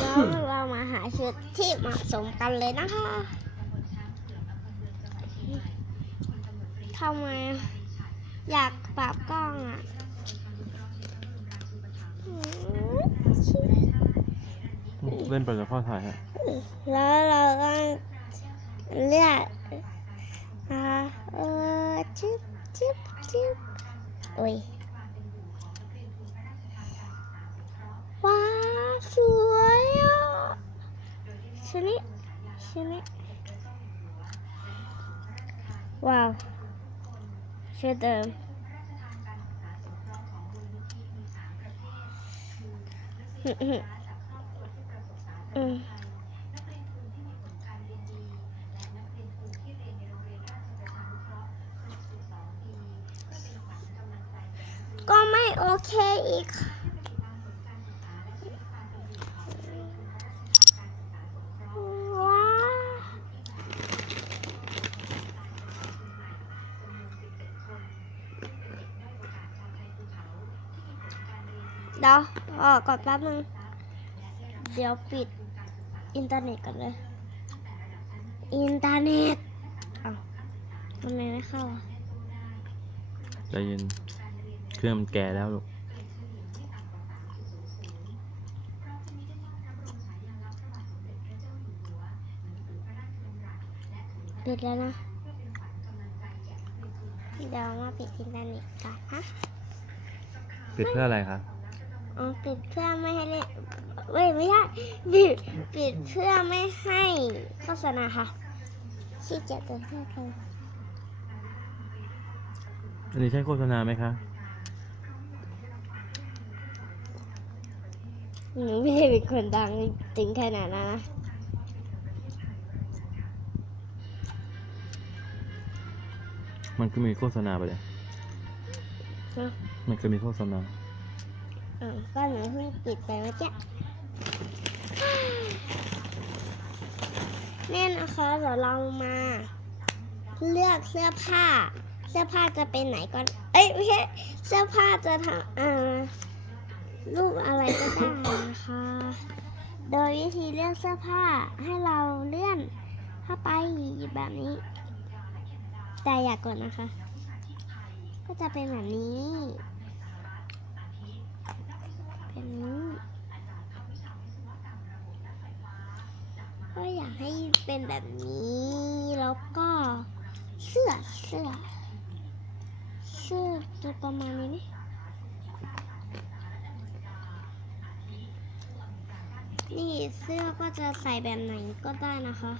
แล้วเรามาหาชุดที่เหมาะสมกันเลยนะคะทำไมอยากปรับกล้องอะอืมเล่นไปกับพ่อถ่ายฮะ แล้วเราต้องเลือกนะคะเออจิ๊บจิ๊บจิ๊บโอ้ยว้าสวยอะ ชนิดชนิดว้าวชุดเดิมอืมอืมอืมก็ไม่โอเคอีก เดี๋ยวออกก่อนแป๊บนึง เดี๋ยวปิดอินเทอร์เน็ตก่อนเลย อินเทอร์เน็ตอ้าวทำไมไม่เข้าอะใจเย็นเครื่องมันแก่แล้วลูกปิดแล้วนะ เดี๋ยวมาปิดอินเทอร์เน็ตก่อนนะปิดเพื่ออะไรคะอ๋อ ปิดเพื่อไม่ให้เล่นเว้ยไม่ใช่ปิดปิดเพื่อไม่ให้โฆษณาค่ะขี้เกียจตัวเพื่อเธออันนี้ใช่โฆษณาไหมคะหนูไม่ได้เป็นคนดังถึงขนาดนั้นนะมันก็มีโฆษณาไปเลยเนอะมันก็มีโฆษณา อ๋อก็หนูเพิ่งปิดไปเมื่อกี้นี่ยนะคะเดี๋ยวเรามา เลือกเสื้อผ้า เสื้อผ้าจะเป็นไหนก็เอ้ยไม่ใช่เสื้อผ้าจะทำอ่ารูปอะไรก็ได้นะคะ โดยวิธีเลือกเสื้อผ้าให้เราเลื่อนเข้าไปแบบนี้ แต่อย่ากกดนะคะ ก็จะเป็นแบบนี้นี้ก็อยาก ให้เป็นแบบนี้ แล้วก็เสื้อเสื้อเสื้อตัวประมาณนี้นี่นี่เสื้อก็จะใส่แบบไหนก็ได้นะคะ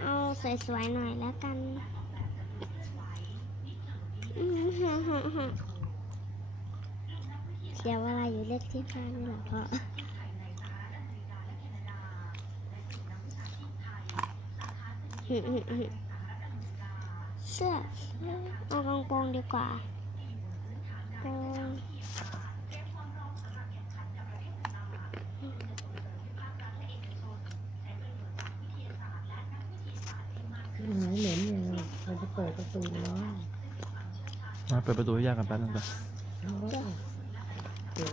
เอาสวยๆหน่อยแล้วกันอืมฮึ่มๆเสียเวลาอยู่เลขที่ห้านี่แหละพ่อ เสื้อเอากางโปรงดีกว่าโปรงหายเหม็นอย่างเราเราจะเปิดประตูเนาะมาเปิดประตูให้ยากกันแป๊บนึงก่อนแล้วก็เปิด